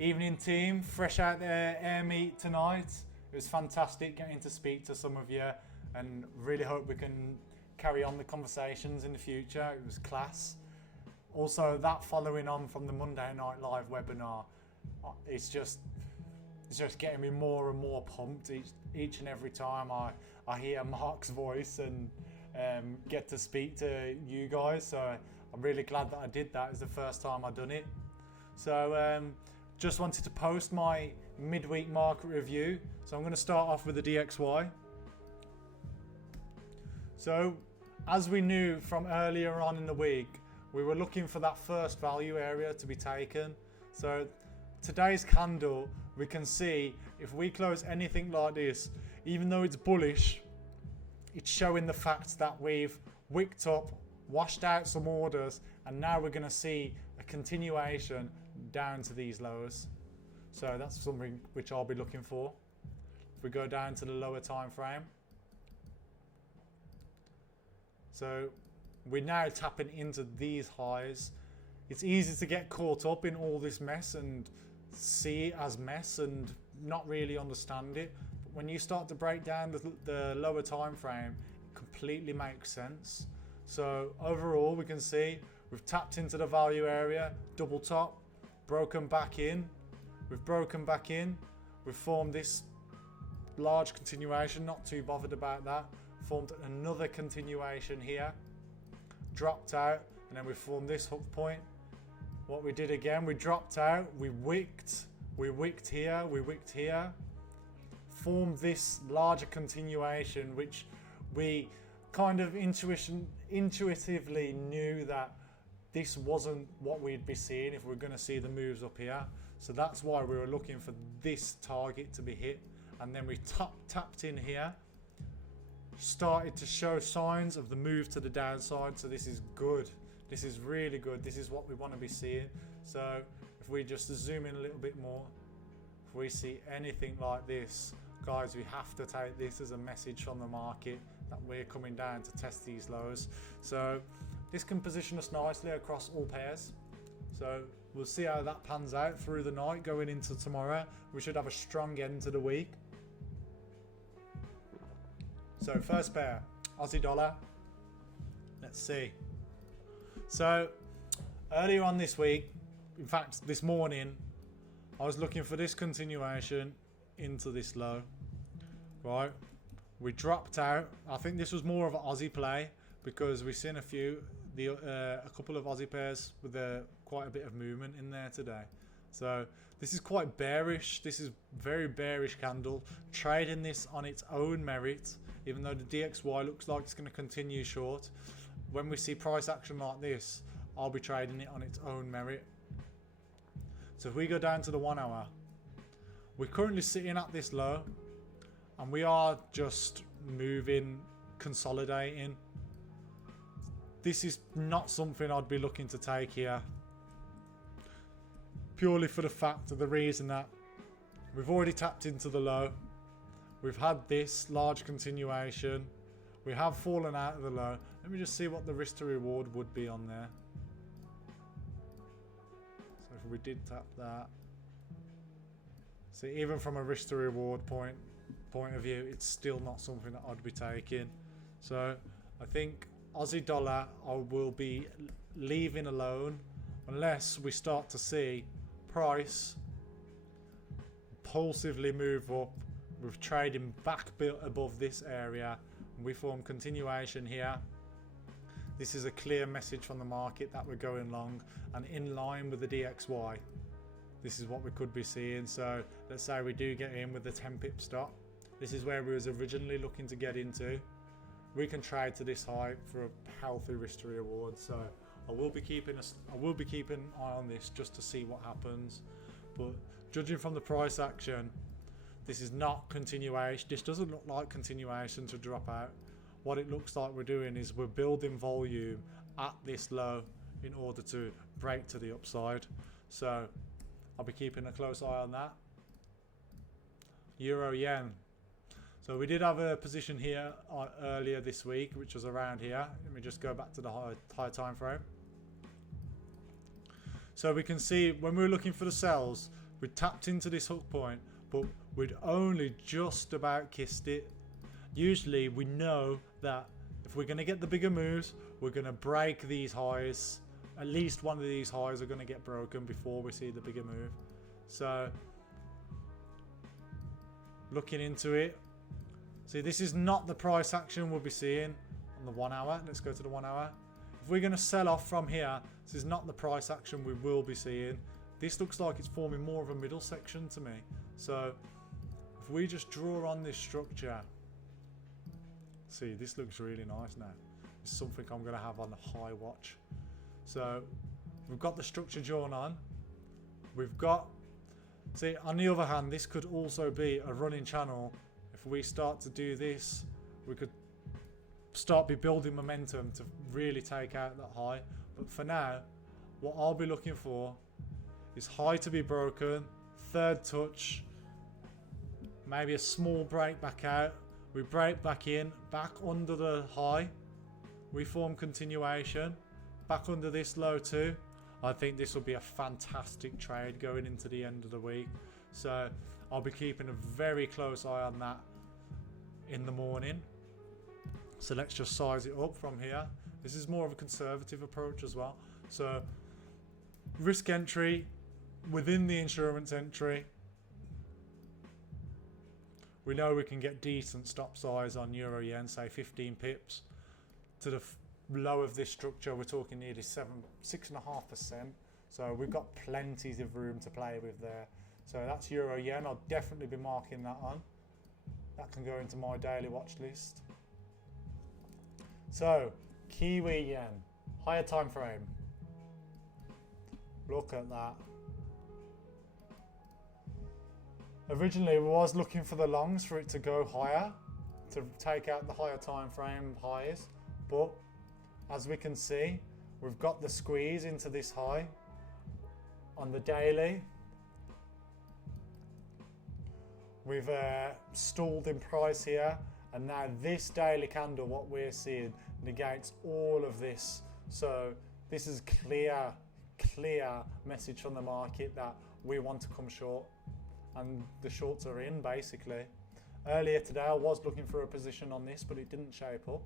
Evening team, fresh out their air meet tonight. It was fantastic getting to speak to some of you and really hope we can carry on the conversations in the future. It was class. Also, that following on from the Monday Night Live webinar, it's just getting me more and more pumped each and every time I hear Mark's voice and get to speak to you guys. So I'm really glad that I did that. It's the first time I've done it. So just wanted to post my midweek market review. So I'm going to start off with the DXY. So as we knew from earlier on in the week, we were looking for that first value area to be taken. So today's candle, we can see if we close anything like this, even though it's bullish, it's showing the fact that we've wicked up, washed out some orders, and now we're going to see a continuation down to these lows. So that's something which I'll be looking for. If we go down to the lower time frame, so we're now tapping into these highs. It's easy to get caught up in all this mess and see it as mess and not really understand it. But when you start to break down the lower time frame, it completely makes sense. So overall, we can see we've tapped into the value area, double top, broken back in. We've broken back in. We've formed this large continuation, not too bothered about that. Formed another continuation here, dropped out, and then we formed this hook point. What we did again, we dropped out, we wicked here, we wicked here, formed this larger continuation, which we kind of intuitively knew that this wasn't what we'd be seeing if we're going to see the moves up here. So that's why we were looking for this target to be hit. And then we tapped in here, started to show signs of the move to the downside. So this is good. This is really good. This is what we want to be seeing. So if we just zoom in a little bit more, if we see anything like this, guys, we have to take this as a message from the market that we're coming down to test these lows. So this can position us nicely across all pairs. So we'll see how that pans out through the night going into tomorrow. We should have a strong end to the week. So first pair, Aussie dollar. Let's see. So earlier on this week, in fact this morning, I was looking for this continuation into this low. Right, we dropped out. I think this was more of an Aussie play because we've seen a couple of Aussie pairs with quite a bit of movement in there today. So this is quite bearish. This is very bearish candle. Trading this on its own merit, even though the DXY looks like it's going to continue short. When we see price action like this, I'll be trading it on its own merit. So if we go down to the 1 hour, we're currently sitting at this low and we are just moving, consolidating. This is not something I'd be looking to take here, purely for the fact of the reason that we've already tapped into the low. We've had this large continuation. We have fallen out of the low. Let me just see what the risk to reward would be on there. So if we did tap that, see, even from a risk to reward point of view, it's still not something that I'd be taking. So I think Aussie dollar I will be leaving alone unless we start to see price impulsively move up with trading back above this area and we form continuation here. This is a clear message from the market that we're going long and in line with the DXY. This is what we could be seeing. So let's say we do get in with the 10 pip stop. This is where we was originally looking to get into. We can trade to this high for a healthy risk to reward. So I will be keeping an eye on this just to see what happens. But judging from the price action, this is not continuation. This doesn't look like continuation to drop out. What it looks like we're doing is we're building volume at this low in order to break to the upside. So I'll be keeping a close eye on that. Euro yen. So we did have a position here earlier this week, which was around here. Let me just go back to the high time frame. So we can see when we were looking for the sells, We tapped into this hook point, but we'd only just about kissed it. Usually we know that if we're going to get the bigger moves, we're going to break these highs. At least one of these highs are going to get broken before we see the bigger move. So looking into it, see, this is not the price action we'll be seeing on the 1 hour. Let's go to the 1 hour. If we're going to sell off from here, this is not the price action we will be seeing. This looks like it's forming more of a middle section to me. So if we just draw on this structure, see, this looks really nice now. It's something I'm going to have on the high watch. So we've got the structure drawn on. We've got, see, on the other hand, this could also be a running channel. If we start to do this, we could start building momentum to really take out that high. But for now, what I'll be looking for is high to be broken, third touch, maybe a small break back out. We break back in, back under the high. We form continuation, back under this low too. I think this will be a fantastic trade going into the end of the week. So I'll be keeping a very close eye on that in the morning. So let's just size it up from here. This is more of a conservative approach as well. So risk entry within the insurance entry. We know we can get decent stop size on euro yen, say 15 pips. To the low of this structure, we're talking nearly 6.5%. So we've got plenty of room to play with there. So that's euro yen. I'll definitely be marking that on. That can go into my daily watch list. So Kiwi yen, higher time frame. Look at that. Originally, we was looking for the longs for it to go higher, to take out the higher time frame highs, but as we can see, we've got the squeeze into this high on the daily. We've stalled in price here, and now this daily candle, what we're seeing, negates all of this. So this is clear message from the market that we want to come short. And the shorts are in basically. Earlier today I was looking for a position on this, but it didn't shape up.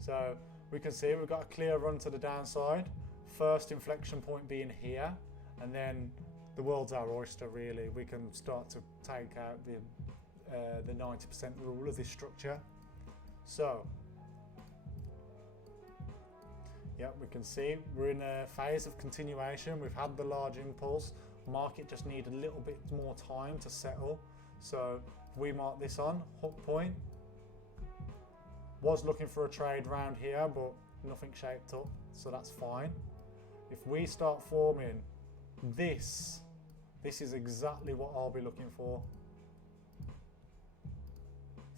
So we can see we've got a clear run to the downside. First inflection point being here, and then the world's our oyster really. We can start to take out the 90% rule of this structure. So yeah, we can see we're in a phase of continuation. We've had the large impulse. Market just need a little bit more time to settle. So we mark this on hook point. Was looking for a trade round here, but nothing shaped up, so that's fine. If we start forming this is exactly what I'll be looking for.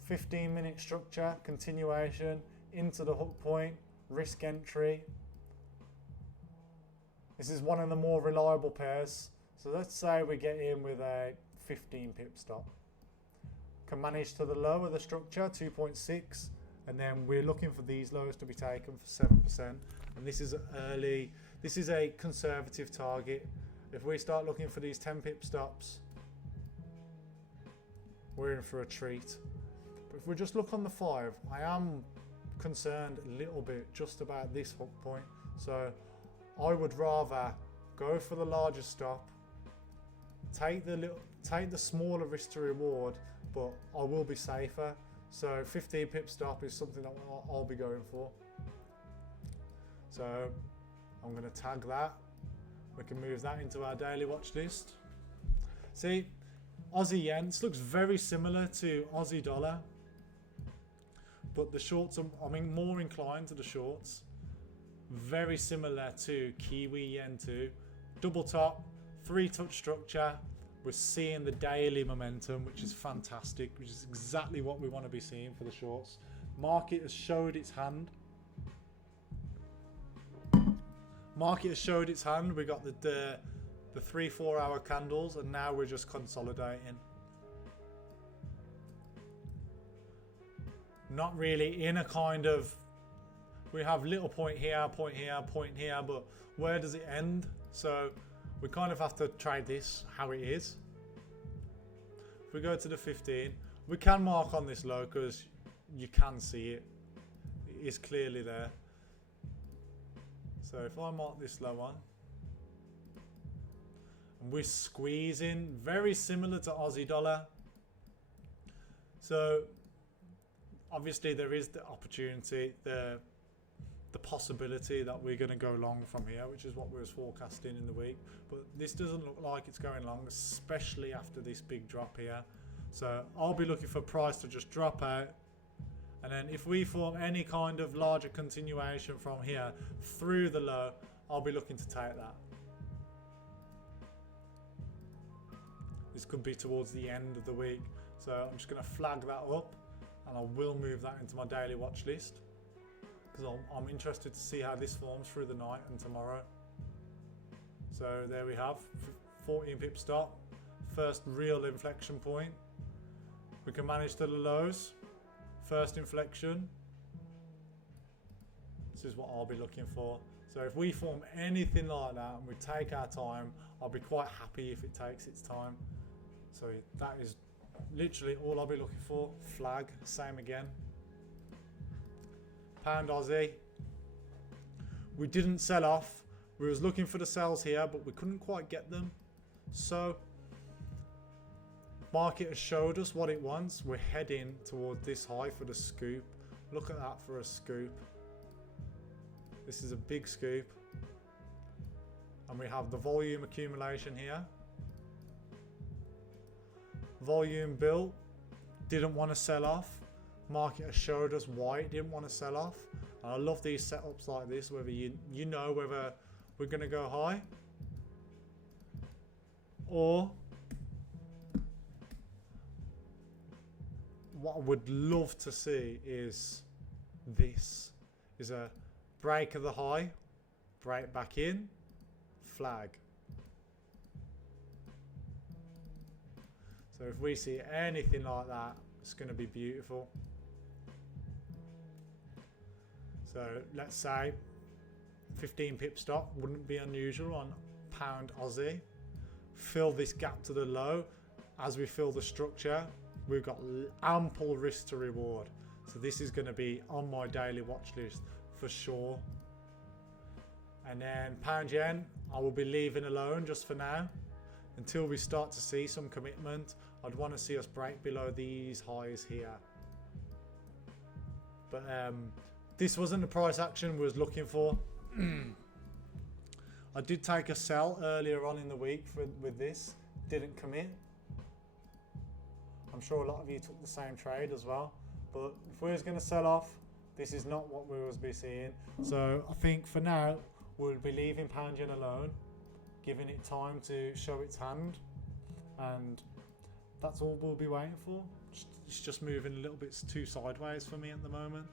15-minute structure, continuation into the hook point, risk entry. This is one of the more reliable pairs. So let's say we get in with a 15 pip stop. Can manage to the low of the structure, 2.6, and then we're looking for these lows to be taken for 7%. And this is early, this is a conservative target. If we start looking for these 10 pip stops, we're in for a treat. But if we just look on the 5, I am concerned a little bit just about this hook point. So I would rather go for the larger stop, take the smaller risk to reward, but I will be safer. So 15 pip stop is something that I'll be going for. So I'm going to tag that. We can move that into our daily watch list. See, Aussie yen, this looks very similar to Aussie dollar, but the shorts are, more inclined to the shorts. Very similar to Kiwi yen too. Double top, 3-touch structure. We're seeing the daily momentum, which is fantastic, which is exactly what we want to be seeing for the shorts. Market has showed its hand. Market has showed its hand. We got the 3-4 hour candles, and now we're just consolidating. Not really in a kind of, we have little point here, point here, point here, but where does it end? So we kind of have to trade this how it is. If we go to the 15, we can mark on this low because you can see it. It is clearly there. So if I mark this low one, and we're squeezing, very similar to Aussie dollar. So obviously there is the opportunity, the possibility that we're going to go long from here, which is what we was forecasting in the week. But this doesn't look like it's going long, especially after this big drop here. So I'll be looking for price to just drop out. And then if we form any kind of larger continuation from here through the low, I'll be looking to take that. This could be towards the end of the week. So I'm just going to flag that up, and I will move that into my daily watch list, because I'm interested to see how this forms through the night and tomorrow. So there we have 14 pip stop, first real inflection point. We can manage to the lows, first inflection. This is what I'll be looking for. So if we form anything like that and we take our time, I'll be quite happy if it takes its time. So that is literally all I'll be looking for. Flag, same again. Pound Aussie, we didn't sell off. We was looking for the sells here, but we couldn't quite get them. So market has showed us what it wants. We're heading towards this high for the scoop. Look at that for a scoop. This is a big scoop, and we have the volume accumulation here. Volume built, didn't want to sell off. Market has showed us why it didn't want to sell off. And I love these setups like this, whether you know whether we're going to go high or what I would love to see is this, is a break of the high, break back in, flag. So if we see anything like that, it's going to be beautiful. So let's say 15 pip stop wouldn't be unusual on pound Aussie. Fill this gap to the low. As we fill the structure, we've got ample risk to reward. So this is going to be on my daily watch list for sure. And then pound yen, I will be leaving alone just for now until we start to see some commitment. I'd want to see us break below these highs here. But this wasn't the price action we was looking for. I did take a sell earlier on in the week with this, didn't commit. I'm sure a lot of you took the same trade as well. But if we was going to sell off, this is not what we was be seeing. So I think for now, we'll be leaving pound yen alone, giving it time to show its hand. And that's all we'll be waiting for. It's just moving a little bit too sideways for me at the moment.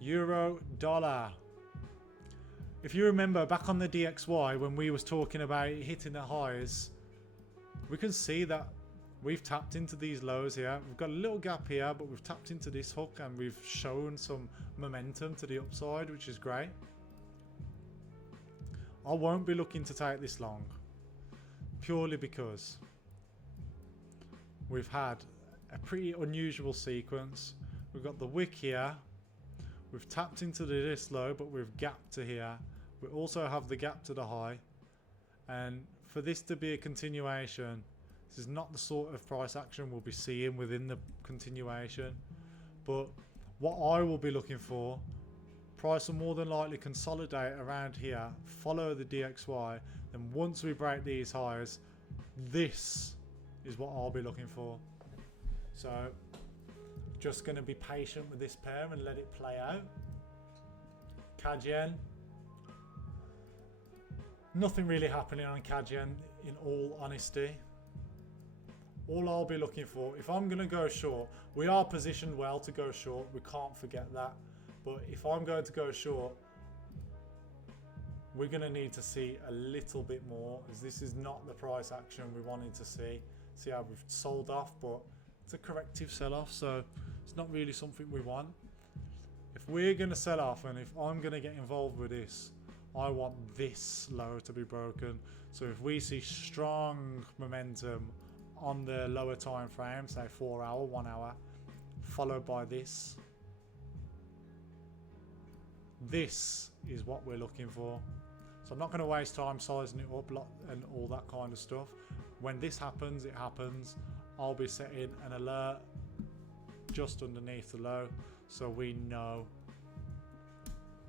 Euro dollar. If you remember back on the DXY when we was talking about hitting the highs, we can see that we've tapped into these lows here. We've got a little gap here, but we've tapped into this hook and we've shown some momentum to the upside, which is great. I won't be looking to take this long, purely because we've had a pretty unusual sequence. We've got the wick here. We've tapped into this low, but we've gapped to here. We also have the gap to the high. And for this to be a continuation, this is not the sort of price action we'll be seeing within the continuation. But what I will be looking for, price will more than likely consolidate around here, follow the DXY, and once we break these highs, this is what I'll be looking for. So just going to be patient with this pair and let it play out. CAD yen, nothing really happening on CAD yen in all honesty. All I'll be looking for, if I'm going to go short, we are positioned well to go short, we can't forget that. But if I'm going to go short, we're going to need to see a little bit more, as this is not the price action we wanted to see. See how we've sold off, but it's a corrective sell-off, so it's not really something we want. If we're going to sell off and if I'm going to get involved with this, I want this low to be broken. So if we see strong momentum on the lower time frame, say 4 hour, 1 hour, followed by this, this is what we're looking for. So I'm not going to waste time sizing it up and all that kind of stuff. When this happens, it happens. I'll be setting an alert just underneath the low, so we know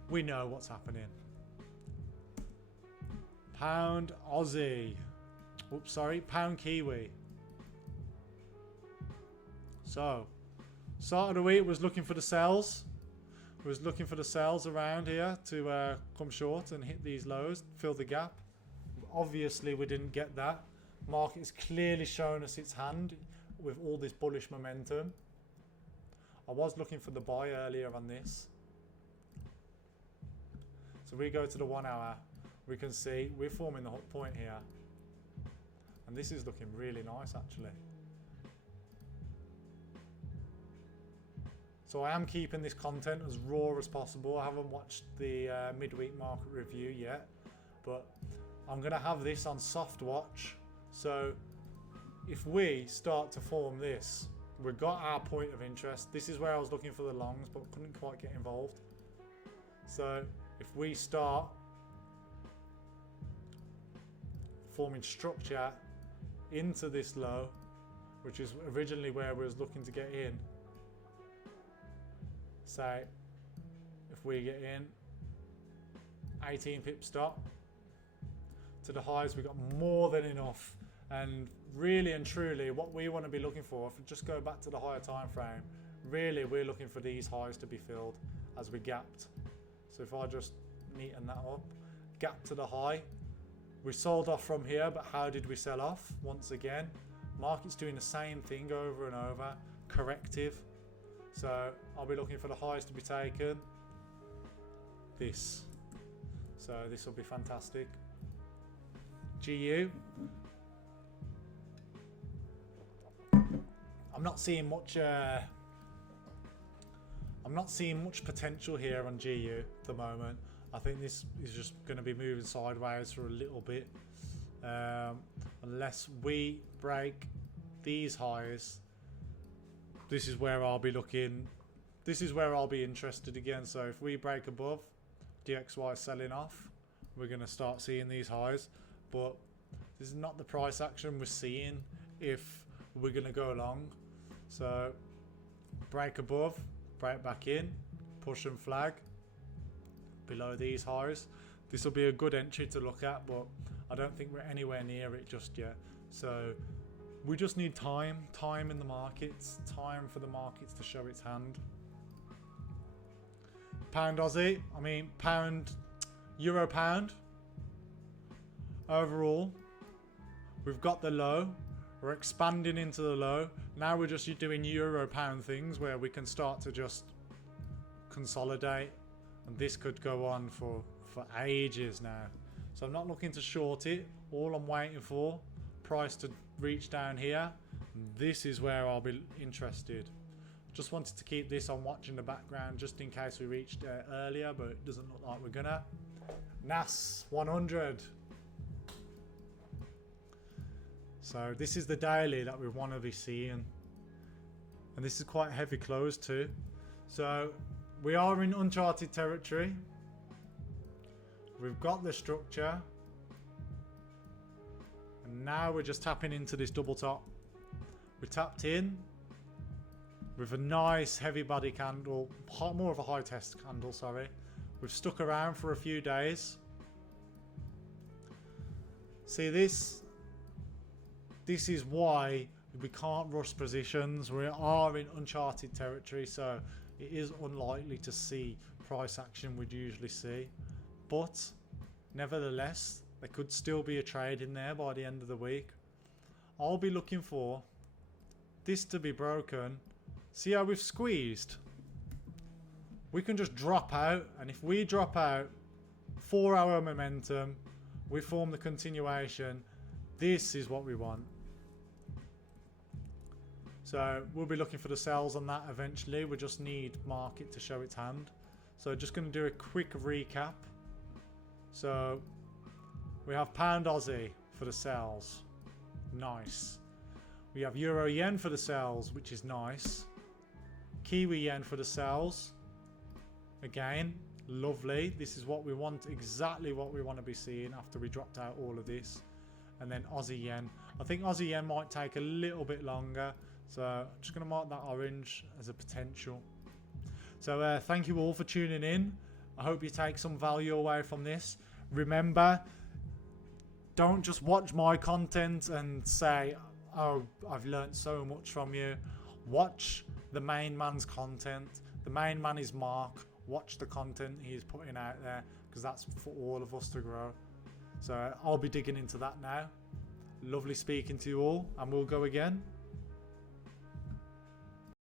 what's happening. Pound Aussie. Oops, sorry, pound Kiwi. So, start of the week was looking for the sells. Was looking for the sells around here to come short and hit these lows, fill the gap. Obviously, we didn't get that. Market's clearly shown us its hand with all this bullish momentum. I was looking for the buy earlier on this. So we go to the 1 hour. We can see we're forming the hook point here. And this is looking really nice actually. So I am keeping this content as raw as possible. I haven't watched the midweek market review yet, but I'm going to have this on soft watch. So if we start to form this, we've got our point of interest. This is where I was looking for the longs, but couldn't quite get involved. So if we start forming structure into this low, which is originally where we was looking to get in, say if we get in 18 pip stop to the highs, we got more than enough. And really and truly what we want to be looking for, if we just go back to the higher time frame, really we're looking for these highs to be filled as we gapped. So if I just neaten that up, gap to the high, we sold off from here, but how did we sell off? Once again, market's doing the same thing over and over, corrective. So I'll be looking for the highs to be taken. This. So this will be fantastic. GU. I'm not seeing much potential here on GU at the moment. I think this is just going to be moving sideways for a little bit. Unless we break these highs, this is where I'll be looking. This is where I'll be interested again. So if we break above, DXY selling off, we're going to start seeing these highs. But this is not the price action we're seeing if we're going to go long. So break above, break back in, push and flag below these highs. This will be a good entry to look at, but I don't think we're anywhere near it just yet. So we just need time in the markets, time for the markets to show its hand. Pound Aussie, I mean pound, euro pound. Overall, we've got the low, we're expanding into the low. Now we're just doing euro pound things where we can start to just consolidate, and this could go on for ages now. So I'm not looking to short it. All I'm waiting for, price to reach down here. This is where I'll be interested. Just wanted to keep this on watch in the background just in case we reached earlier, but it doesn't look like we're gonna. NAS 100. So this is the daily that we want to be seeing, and this is quite heavy close too. So we are in uncharted territory. We've got the structure, and now we're just tapping into this double top. We tapped in with a nice heavy body candle, more of a high test candle, sorry. We've stuck around for a few days. See this? This is why we can't rush positions. We are in uncharted territory, so it is unlikely to see price action we'd usually see. But nevertheless, there could still be a trade in there by the end of the week. I'll be looking for this to be broken. See how we've squeezed? We can just drop out, and if we drop out, 4 hour momentum, we form the continuation. This is what we want. So we'll be looking for the sells on that eventually. We just need market to show its hand. So just going to do a quick recap. So we have pound Aussie for the sells. Nice. We have euro yen for the sells, which is nice. Kiwi yen for the sells. Again, lovely. This is what we want, exactly what we want to be seeing after we dropped out all of this. And then Aussie yen. I think Aussie yen might take a little bit longer. So I'm just going to mark that orange as a potential. So thank you all for tuning in. I hope you take some value away from this. Remember, don't just watch my content and say, oh, I've learned so much from you. Watch the main man's content. The main man is Mark. Watch the content he is putting out there, because that's for all of us to grow. So I'll be digging into that now. Lovely speaking to you all, and we'll go again.